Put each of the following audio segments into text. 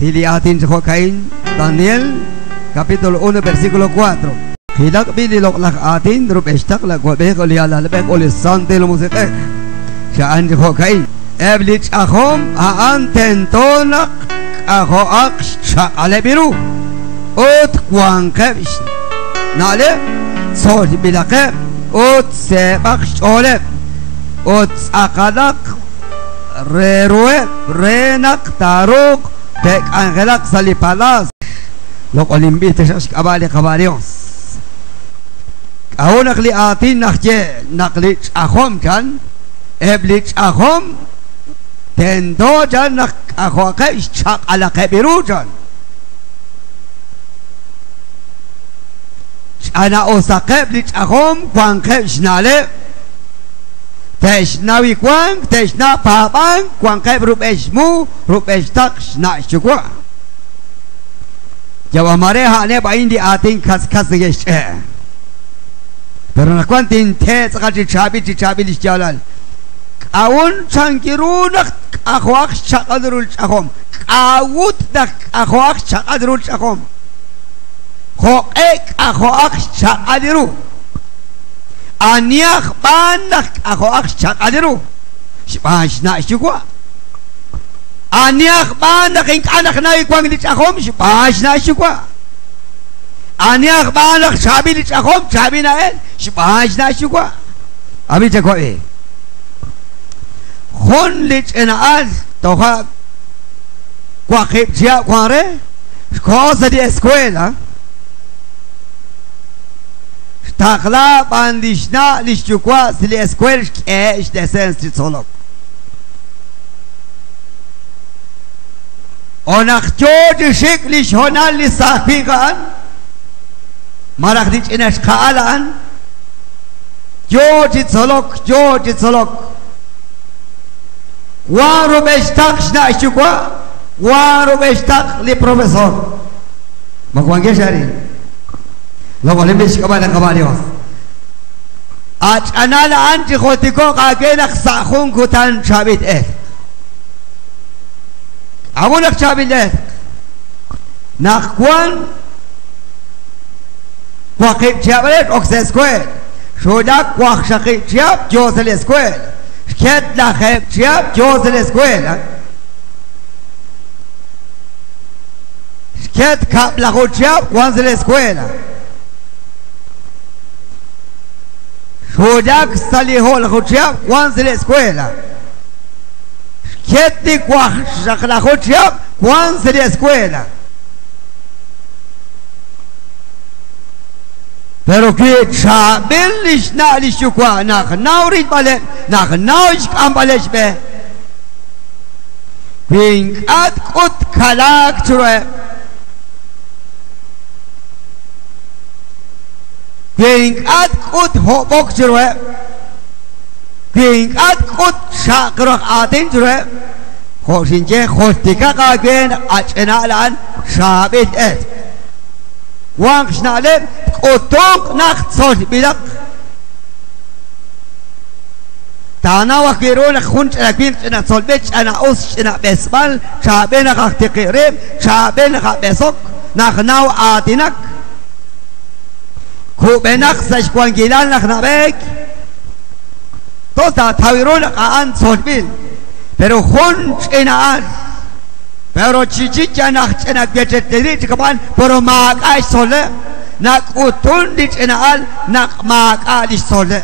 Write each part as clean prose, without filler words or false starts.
Giliatin Jocain, Daniel, capítulo 1, versículo 4. Hilak bililok lak atin, rupestak lak wabek olialalbek olisante lumusik. Saan Jocain. Eblich ahom, haan tentonak, ahoak shakalebiru. Ot kwankevsh. Nale, sol bilake, ot sebak sholeb. Ot akadak, rerueb, renak, taruk, tek angelak salipalas. Lok olimbite shashk kabalios. Ahonak li atin nakje, naklich ahom kan, eblich ahom, tendo jan nak ahoake shak alakebiru jan. Ana osakeb lich ahom, kwankeb shnale. Tesh nawi kwang, tesh na pabang, kwang kay rupesh mu, rupesh tak na shukwa. Jawa mareha ne ba indi ating kas gesh. Pero na kwantin te tsaka chabi lis jalal. Awun chankiru nak akhwak chakadrul chakom. Awut nak akhwak chakadrul chakom. Khok akhwak chakadiru. Aniak banak ako aksak adiru. Sipas na isyukwa. Aniak banak ing anak na ikwang lit akom. Sipas na isyukwa. Aniak banak sabi lit akom. Sabi na el. Sipas na isyukwa. Abi chakwa eh. Hon lit enaal. Toha. Kwa kip siya kwa re. Cosa di eskwela. Takla bandishna lishukwa sili eskwel ke desen stitsolok. Onak jodi shiklish honal li safigan. Marak dich in eskalan. Jodi tsolok. Waru bestak shna shukwa. Waru bestak li profesor. Magwange shari. Luego le mis kabalios. Ach anala anti khotiko kagenak sakhun kutan chabit et. Amunak chabit et. Nakwan wakib chabalet oxes square. Shodak wak shakib chab josel square. Ket la khib chab josel square. Ket kap la chab wanzel square. Shodak salihol khutiab kwanza la escuela. Keti kwa shakla khutiab kwanza la escuela. Pero que chabil lishna lishukwa nak naurit bale nak nauj ambalesh be. Ping at kut kalak churwe. Ping at kut hobok churwe. Ping at kut shakrak atin churwe. Khoshinje khostika kagen achnalan shabit et. Wang shnale kutok nak sol bidak. Tana wakiro nak khunch nak bint nak sol bich ana us nak besbal shabe nak aktiqirib shabe nak besok nak naw Aatinak. Kubenak sa Kwangilan nak nabek. Tota tawiro nak aan solbil. Pero khunch inaan. Pero chichicha nak gadget diri kapan pero makai sole nak utun dit inaan nak makai sole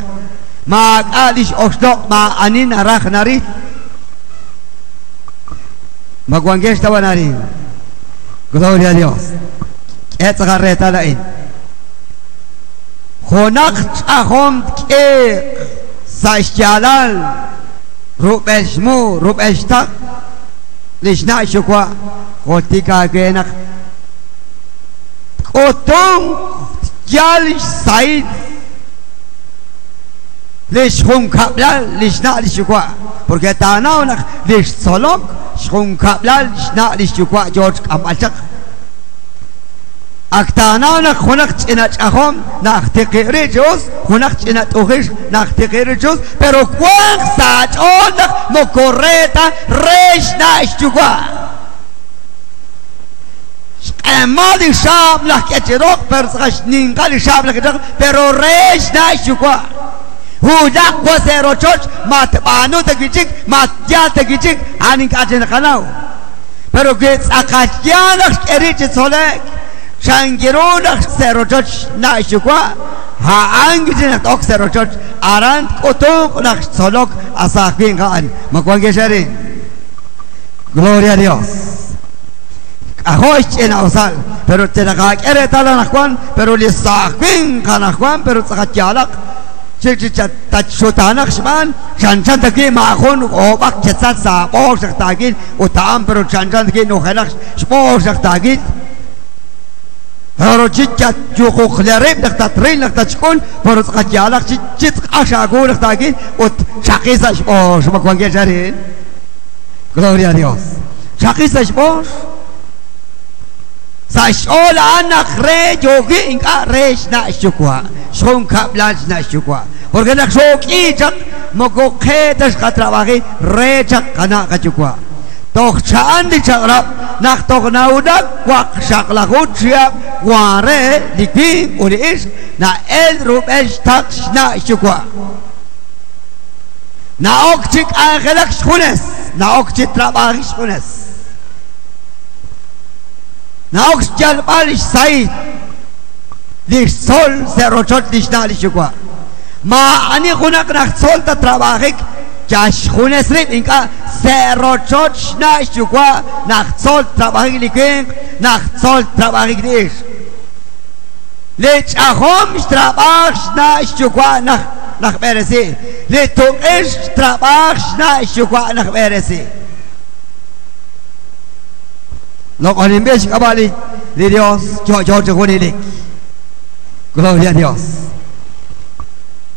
makai osdok ma anin arak nari magwangesh tawanari. Gloria a Dios. Etgarreta lain. Khonak ahom ke Saajilal rubeshmu rubeshtak lishna shukwa khotika genak kotong jal said lish khum kablal lishna shukwa porque tana nak lish solok khum kablal lishna shukwa George amalchak aktana nak khonak china chahom nak tiqiri jos khonak china tohish nak tiqiri jos pero kwang sa chon nak mokoreta resh na shukwa Amali shab la Chitoc, pero ningali shab la Chitoc, pero reis na shukwa. Hudak wasero church, mat banu te gichik, mat ya te gichik, aning kajen kanau. Pero gets akasyanak erich solek, shangironak zero church na shukwa. Ha angijin tok zero church, arant kotok nak solok asakin kaan. Magwangesharin. Gloria a Dios. Ahoy en ausal, pero te la quiere tal a Juan, pero le saquin a Juan, pero sacachialak, tachutanak shman, chanchan taki mahon, o bakchetsa, o shaktagin, o tam, pero chanchan taki no helak, o shaktagin. Pero chichat, yuko klerib, la train, la tachkun, pero sacachialak, chit ashago, la tagin, o shakisa, o shmakwangesharin. Gloria a Dios. Shakisa, o Saajilal anak re jogi inka reis na shukwa, shon kaplans na shukwa. Porque nak shoki jak mogoketas katrabahi re jak kana kachukwa. Tok chan di chakrap nak tok naudak wak shaklakut siap ware dikpi ulis na el rubes tak na shukwa. Na okchik angelak shunes, na okchik trabahi shunes. Naox jalbalish said the sol zerochot lishnalishukwa. Ma ani kunak nak sol ta trabajik jash kunesrit inka zerochot na shukwa nak sol trabajik liking nak sol trabajik dish. Lech ahom trabaj na shukwa nak beresi. Letuk ish trabaj na shukwa nak beresi. Lo con imbécil cabali de Dios, yo te conile. Gloria a Dios.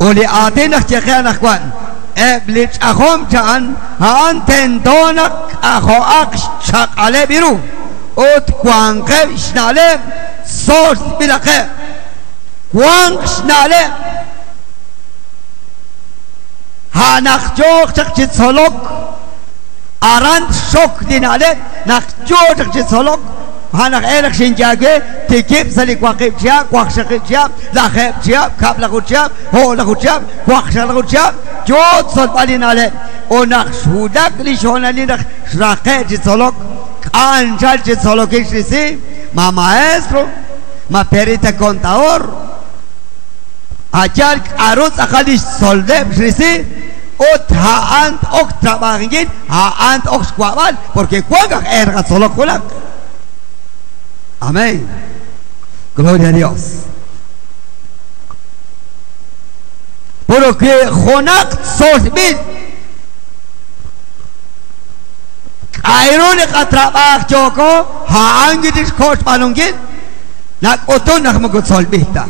Oli Aatinak chekeanak kwan. Eblich ahom chan han tendonak ahoak chak ale biru. Ot kwang ke shnale sos bilake. Kwang shnale. Hanak jok chak chitsolok. Arant shok dinale nak jodak chisolok hanak elak shinjage tikip sali kwakip chia kwak shakip chia la khep chia kap la chia ho la chia kwak shak chia jod sot balinale onak shudak li shonali nak shraqe chisolok anjal chisolok ishisi ma maestro ma perita contador achal aruz akalish soldeb shisi Ot haant ok trabajin, haant ok squabal, porque cuanga erga solo kulak. Amén. Gloria a Dios. Porque Jonak sosbit. Airone ka trabaj choko, haangidis kos palungin. Nak otun nak magut solbita.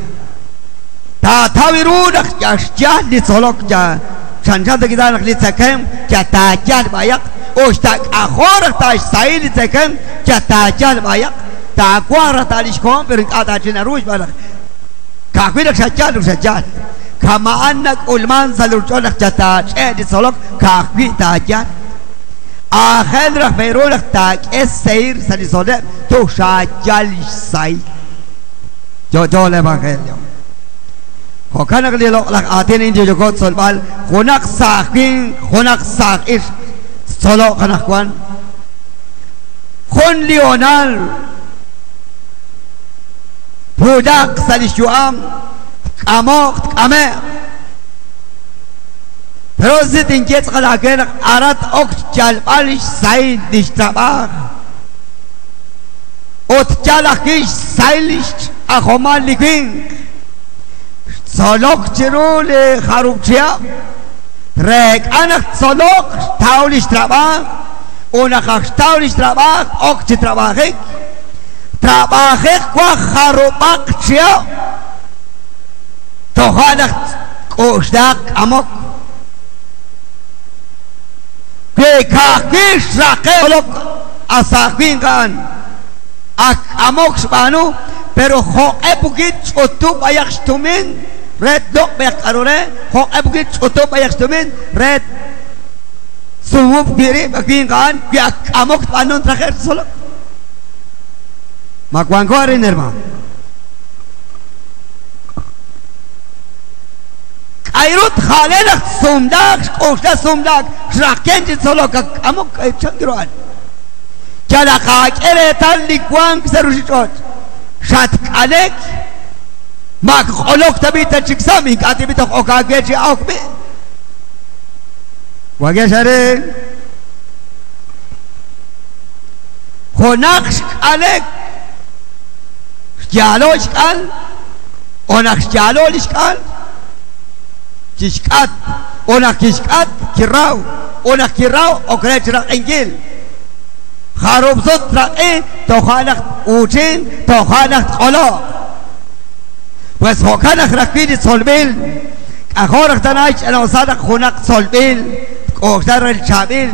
Ta taviru nak yashjan di solok ja. Chanchan kita nak lihat sekarang jatajan banyak, ostak akhor tak sail lihat sekarang jatajan banyak, tak kuar tak diskon berik ada jenis ruj banyak. Kakui nak saja, kamaan nak ulman salur nak jataj, di solok kakui tajan. Akhir nak beru nak tak seir sadi solek tu sajal sai. Jodoh le bagelnya. Hokanak lilok lak atin injo jogot solbal khonak saking khonak sak is solo kanak kwan khon lional budak salishuam amok ame pero zitin ket kalaken arat ok jalbalish said dishtabah ot jalakish sailish akhomal liking Solok cirule harupcia, rek anak solok taulis trabaj, una taulis trabaj, okci trabajek, trabajek kwa harupak cia, tohanak kusdak amok, ke kakis rake solok asakingan, ak amok sebanu, pero ho epukit otu bayak stumin. Red dog bayak arore, hok abugit oto bayak stumin, red sumup kiri bagian kan, biak amok panon terakhir solok. Macuancoarin, hermano. Ayrut Halelak Sumdak, Osta Sumdak, Shrakenji Soloka, Amok Changiroan. Jalaka, Eretan, Liquang, Serushot, Shat Alek, Mak Olok Tabita Chiksami, Atibit of Okageji Okbe. Wageshare Honaksh Alek Jaloshkal, Onaksh Jalolishkal. Kishkat, ona kishkat, kirau, ona kirau, okret rakengil. Harubzot rake, tohanak ucin, tohanak kolo. Pues hokanak rakvidi solbil, ahorak tanach, and osadak hunak solbil, oktar el chabil,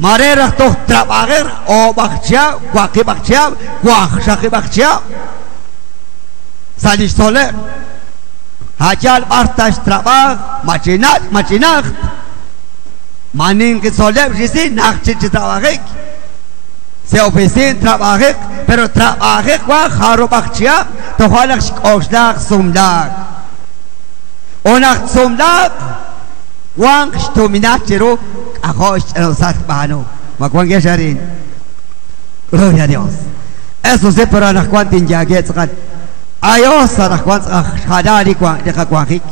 marerak to trabager, o bakcha, guakibakcha, guakshakibakcha. Salish soler. Hajal bartash trabaj, machinach, manin que soleb, jisi, nachit trabajek. Se oficin trabajek, pero trabajek wa harubakchia, tohalak shkoshdak sumdak. Onak sumdak, wang shtuminachiru, ahosh enosat bano. Macuangesharin. Gloria a Dios. Eso se para las cuantin jaguets. Ayos a las cuantas hadari de Hakwahik.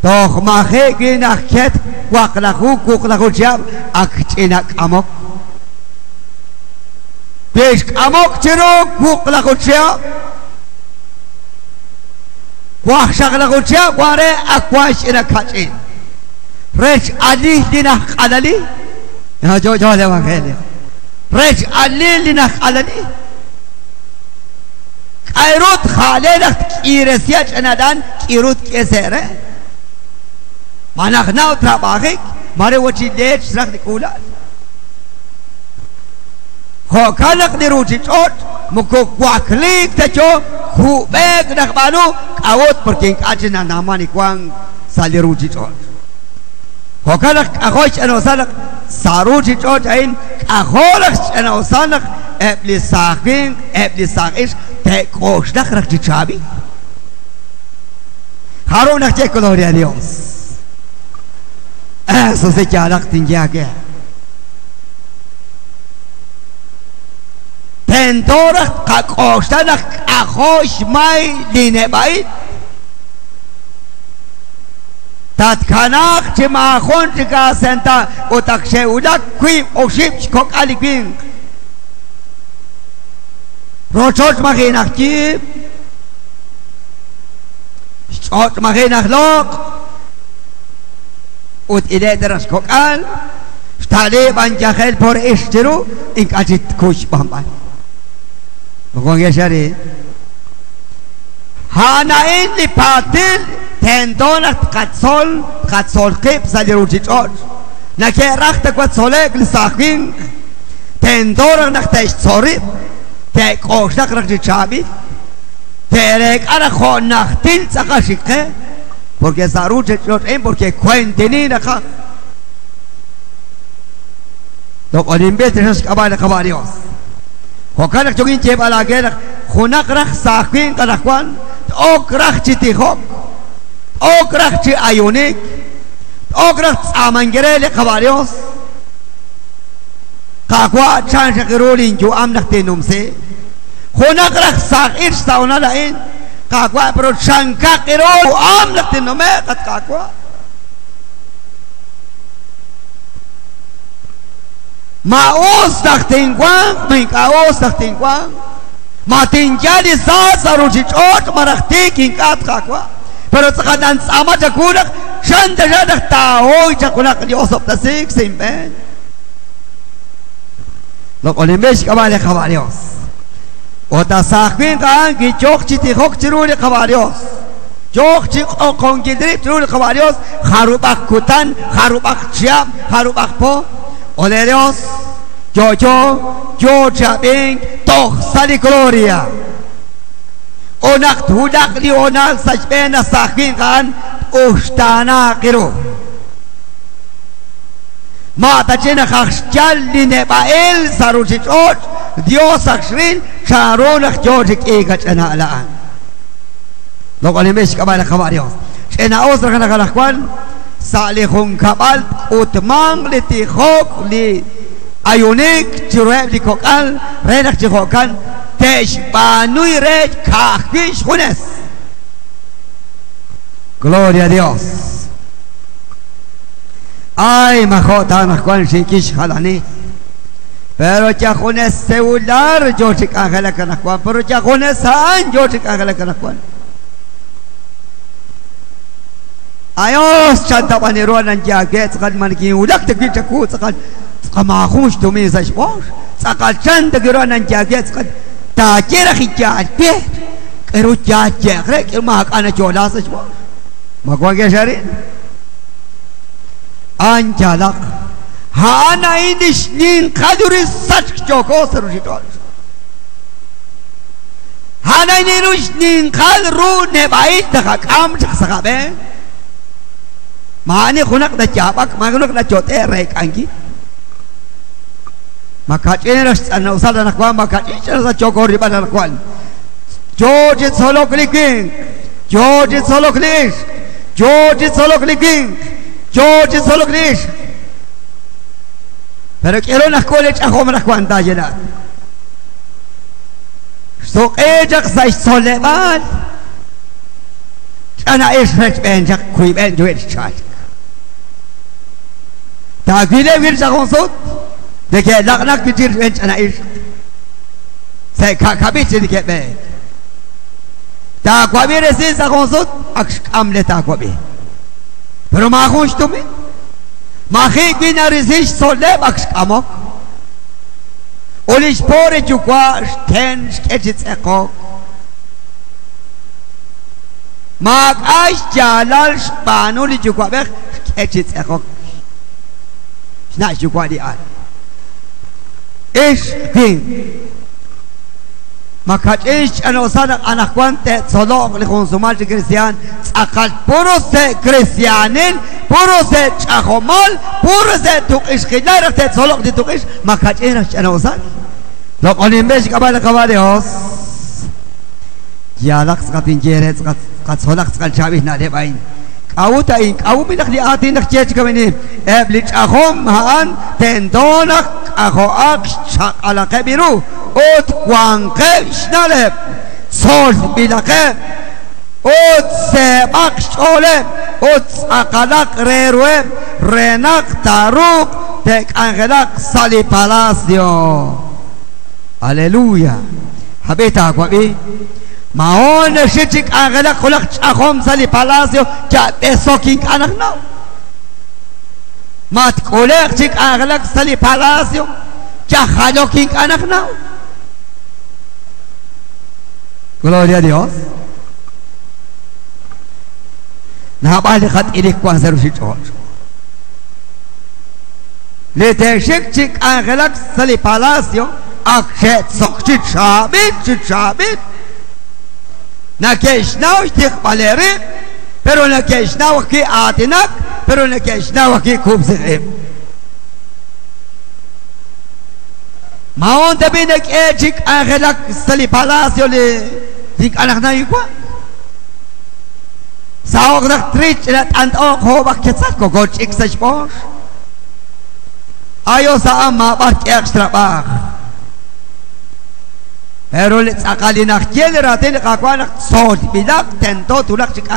Doch Mahegin Aket, Waklahu, Kuklahujab, Aatinak Amok. Pish Amok Chiro, Kuklahujab, Washakahujab, Ware, Aquash in a catchin. Rich Ali Dinah Alali, Jojo de Wanghelia. Rich Ali Dinah Alali. Ayrut Khalelak Iresiach and Adan, Irut Kesere. Manach now Trabahik, Mariwachi Date, Strakula. Hokalak the Ruchot, Mukukwaklik, Tacho, who beg Nakbanu, Awot for King Achin and Amani Kwang, Saliruchot. Hokalak Ahoch and Osanak, Saruchot, and Aholak and Osanak, Eblisaking, Eblisakish. Kosh nak rakti chabi. Haro nak cek gloria a Dios. Eso se jalak tinjage. Tentorak kakosh nak ahosh mai dinebai. Tatkanak cimahon jika senta otak seudak kuim oship kok aliking. Rochot maginach kib, shot maginach lok, ut idederas kokal, stale banjahel por estiru, inkajit kush bamban. Bukongeshari. Hanain li patil, tendonat katsol kib saliruchot. Nakerachta kwatsolek li saking, tendorak naktesh sorib. Te koshak rakti chabi, terek ara khonachtin sakashike, porque saruche chotem porque cuentini nakha. To olimbe tres kabala kabarios. Hokanak jogin cheb alage khonak rakh sakin karakwan, ok rakh chitihok, ok rakh chi ayunik, ok rakh amangere kabarios. Kakwa chan shakirulin ju am naktinum se. Honak rak sakir sauna lain. Kakwa pero chan kakirul am naktinum kat kakwa. Maos naktingwang, mikaos naktingwang. Matinjali sa saruchichot maraktiking kat kakwa. Pero sa kanan sama jakunak, shan dajadak taoy jakunak Diosop tasik simpen. Lok olimbesh kabale kabarios. Ota sakwin kaan ki chok chiti hok chiruli kabarios. Chok chik o kongidrip chiruli kabarios. Harubak kutan, harubak chiam, harubak po. Olerios, yo chabing, toh sali gloria. Onak tudak li onak sajbena sakwin kaan ustana kiru. Mata chena khashchal li nebael saruchichot Dios akshrin charonach George ega chana alaan. Lo cual mesh kabala kabarios. Chena osra kana kana kwan sali khun kabal utmang li tikhok li ayunik chireb li kokal renak chikokan tesh banui red kakhish khunes. Gloria a Dios. Ay majota na kwan shikish halani. Pero ya con el celular yo te caga la canacuan, pero ya con el san yo te caga la canacuan. Ayos chanta paneron an ya que tsakat manki ulak te kita ku tsakat kama khush to me zash bosh tsakat chanta giron an ya que tsakat ta kira khijat pe kero ja jere ke ma kana jola zash bosh magwa ke shari an jalak Hana inish nin kaduri sach joko serujitol. Hana inish nin kadru ne bait tak am tak sakabe. Mani kunak da jabak, mani kunak da jote rek angki. Maka jenas ana usada nakwan maka jenas joko riba nakwan. George solo clicking, George solo click, George solo clicking, George solo click. Pero quiero una escuela hecha como las cuantas llenas. So ella se soleman. Ana es ben jak kui ben jo et chat. Ta gile vir sa consot. De que la kitir ben ana es. Se kabit de que ben. Ta kwa vir es sa consot am le ta kwa bi. Pero ma khush tu me. Mahik bina rizish soleb akshkamok. Olish pore chukwa shten shkechit ekok. Mak ash jalal shpanu li chukwa bek shkechit ekok. Shna chukwa di al. Ish din. Makat ish anosanak anakwante solok li konsumal de cristian. Akal puro se cristianin. Puro se chahomal, puro se tukish kilar te solok di tukish makachera chana usal. Lo olimbesh kabala kabadios. Ya laks katin jeret kat solak skal chabi na de bain. Kauta in kau binak di Aatinak chech kamini. Eblich ahom haan tendonak aho ak chak ala kabiru. Ot kwangke shnaleb. Sol bilake. Ot sebak sholeb. Ot akalak rerueb. Renak taruk. Tek angelak sali palacio. Aleluya. Habita kwabi. Maon shichik angelak kulak chahom sali palacio. Jate soking anak now. Mat kulak chik angelak sali palacio. Jahaloking anak now. Gloria a Dios. Nabalikat ilik kwan sa rusichon. Lete shik angelak sali palacio. Akshet sok chichabit. Nakeshnaw shtik paleri. Pero nakeshnaw ki Aatinak. Pero nakeshnaw ki kubzim. Maon tabi nakechik angelak sali palacio le. Dik anak na yukwa. Saog nak trich at antok hobak ketsat ko goch iksach bosh. Ayo sa ama bak extra bak. Pero let sakali nak ratin kakwanak sod bidak tento tulak chik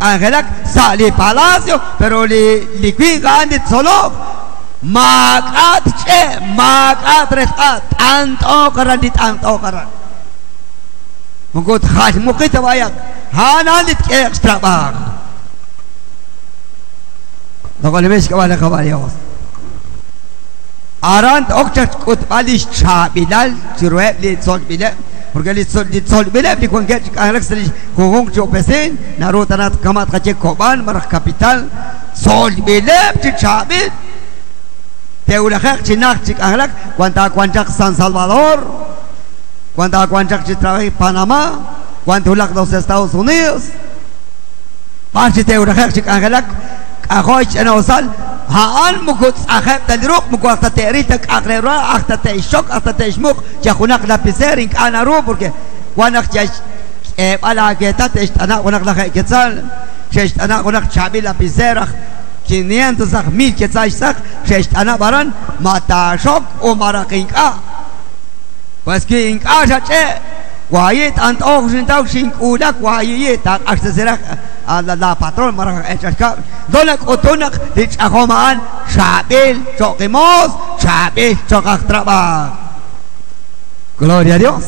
angelak sali palacio pero liquid andit solo makat retat anto karan dit anto karan. Mungkut khaj mukit bayak hanalit ke extra bak. Nakalibes kabala kabalyos. Arant okchak kut balish chabilal chirweb li sol bile porque li sol bile bi kon get angelak sali kong chopesen narotanat kamat kache koban marak capital sol bile chabil teulakh chinak chik angelak cuantak San Salvador. Cuando aguantak trabaja en Panamá, cuando ulak los Estados Unidos, marchi te urajak chik angelak, ahoy en osal, haan mukut akhab talruk mukut hasta teritak akrera hasta teishok hasta teishmuk jahunak lapiser ink anaru porque wanak jash ala geta teshtana wanak la ketzal teshtana wanak chabi lapiser 500 sak 1000 ketzal sak teshtana baran matashok o marakinka parce que inka jache wayet ant oxintau shinkudak wayet tak akseserak la patron marang echka donak otonak dich ahomaan shabil chokimos shabil chokak traba gloria a Dios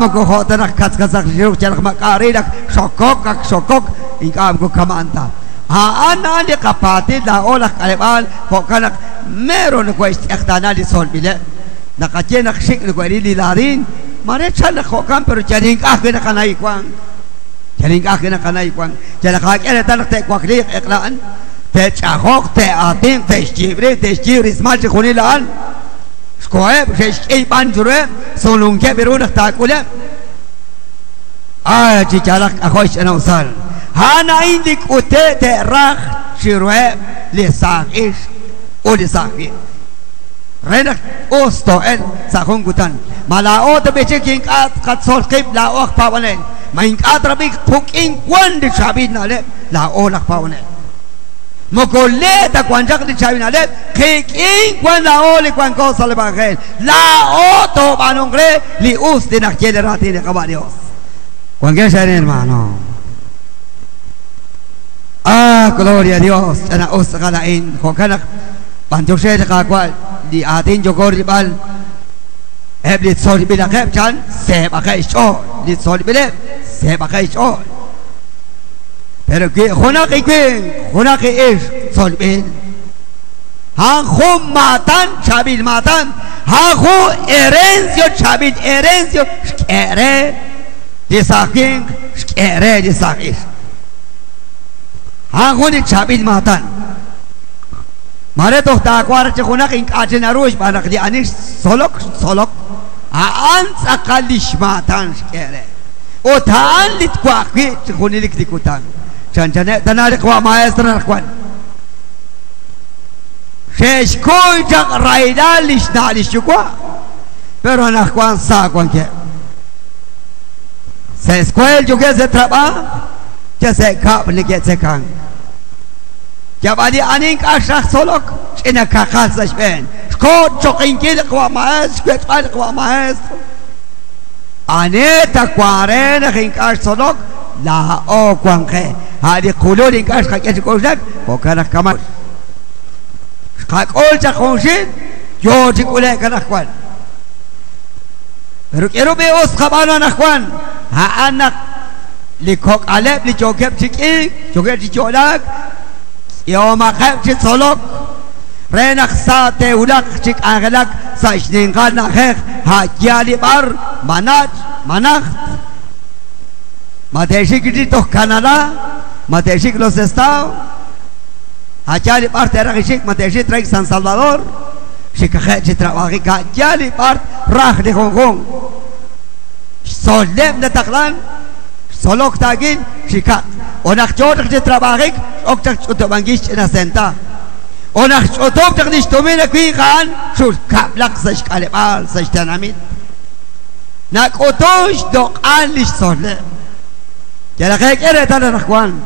mako hotanak katskasak jiruk jalak makaridak shokok ingam ko kamanta ana de kapati la olak kalebal hokanak meron ko istiqtana di sol bile nakajenak shik ko li larin mare chalak hokam pero jaring akena kanai kwang jaring akena kanai kwang jalak akena tanak te kwaklik eklaan te chahok te atin te chibris mal khunilan skoeb shei ban jure solung ke berunak takule ji jalak akhosh ana usal hana indik ute te rakh shirwe li saqish o li saqi renak osto en sakong gutan malao te becheking kat sol kip la ok pawanen main katrabik puking kwan di chabid na le la olak pawanen mokole ta kwanjak di chabid na le kiking kwan la oli kwan ko salbagen la oto banongre li us de nak generati de kabadios kwan que ser hermano gloria a Dios ana us kana in hokanak banjoshe de kakwal di atin jogor di bal eblit soli bila kep chan se bakai sho di soli bila se bakai sho pero que khona ke ish soli bil han khum matan chabil matan ha khu erencio chabil erencio ere di saking ere di sakis han khu di chabil matan mare to ta kwar che khona ke ajen arush banak di anis solok Aan sakalish matan skere. O taan lit kwaki chkunilik dikutan. Chanchane tanari kwa maestra kwan. Shesh koi jak raidalish nalish kwa. Pero nakwan sa kwan ke. Se escuel yo que se traba, que se kap ni que se kan. Ya bali anin ka shakh solok ina ka khasach ben. Ko chokin ke kwa maestro, ke kwa maestro. Aneta quarena rinkash solok la o kwanke. Hadi kulo rinkash kake chikoshak o kana kama. Kak olcha khonshin yo chikule kana kwan. Pero quiero ver os khabana nakwan. Ha anak likok alep li jokep chiki, jokep chicholak. Yo makhap chit solok. Renak sa te ulak chik angelak sa isningan nakhek hakiali bar manach mateshik dito Canada mateshik los Estados hakiali bar teragishik mateshik trek San Salvador shikakhet chitrabahi hakiali bar rah de Hong Kong solem de taklan solok tagin shikat onak chodak chitrabahi oktak utobangish na senta onak chotop takdish tomena kui khan shul kablak sash kalebal sash tanamit nak otosh doqan lish solle jala kek ere tan rakwan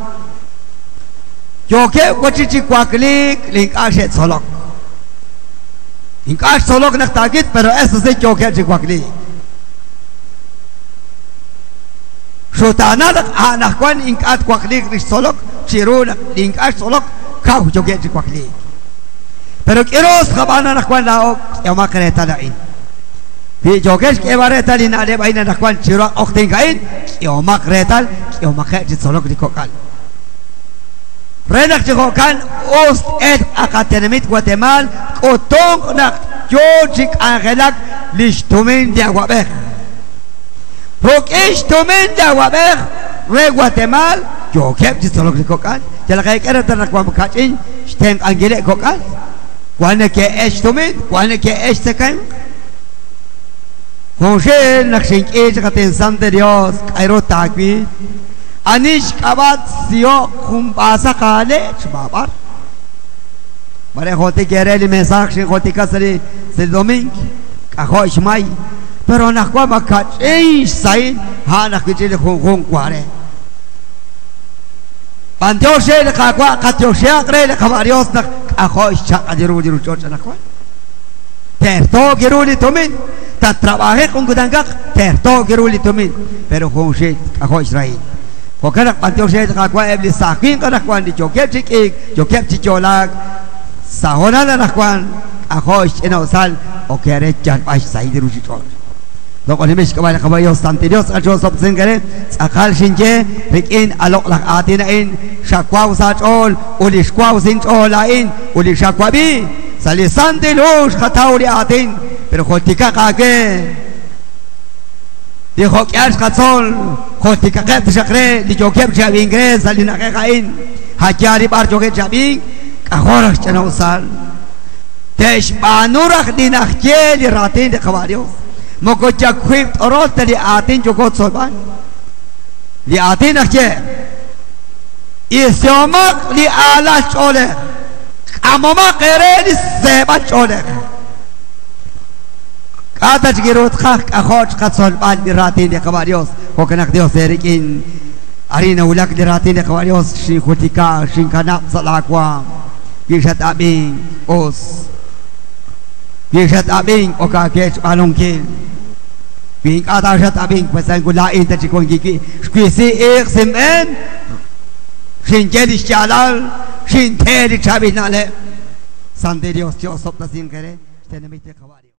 joke kochichi kwaklik link ashet solok link ash solok nak takit pero eso se joke chi kwaklik shotana nak anakwan link at kwaklik lish solok chiruna link ash solok kau joke chi kwaklik pero quiero sabana nakwan lao yama kreta lain bi jogesh ke bareta lin ale baina nakwan chiro oktin kain yama kreta yama khet solok dikokal redak dikokan ost et akatenmit Guatemala otong nak jojik angelak listumen de aguaber prokesh tomen de aguaber re Guatemala jokep solok dikokal jala kay kereta nakwan kachin steng angele kokal Cuando que es tomen, cuando que es se caen. José nakshin es atención de Dios, cairo takbi. Anish kabat sio kumbasa kale chbabar. Mare hoti quiere el mensaje hoti casari se domingo cajo ismai pero na kwa makat sai ha na kichile hong kware Pantioshe le kakwa katioshe akre le kavarios na cajo ischa adiru diru chocha na kwa Terto giruli tomin ta trabaje con gudangak terto giruli tomin pero hong she cajo Israel Kokana pantioshe kakwa ebli sakin kana kwa di jokep chikik jokep chicholak Sahona na nakwan ahoy enosal o kere chan pai sai de ruchito lo con himesh kabal kabayo santirios ajo sob singere akal shinje rikin alok lak atina in shakwa usach ol ulish kwa usin ola in ulish shakwabi salisante los khatauri atin pero khotika kage dijo que has katsol khotika kap shakre di jokem chabi ingres salina kain hajari bar joget chabi Ahora ya usar. Tesh manurak dinakje di ratin de kawarios. Moko jakwip orot di atin jokot soban. Di atin nakje. Isyomak di alas oleh. Amoma kere di sebat oleh. Kata jgirut khak akhoj katsol ban di ratin de kawarios. Kokenak dios erikin. Arina ulak di ratin de kawarios. Shin kutika shin kanap salakwa. Gishat abing os Gishat abing oka kech alongkin Bing ata shat abing pasan gulain ta chikon gigi Squisi ek simen Shin jedi shalal Shin teri chabinale Sante Dios Dios sopta sin kere Tenemite kawa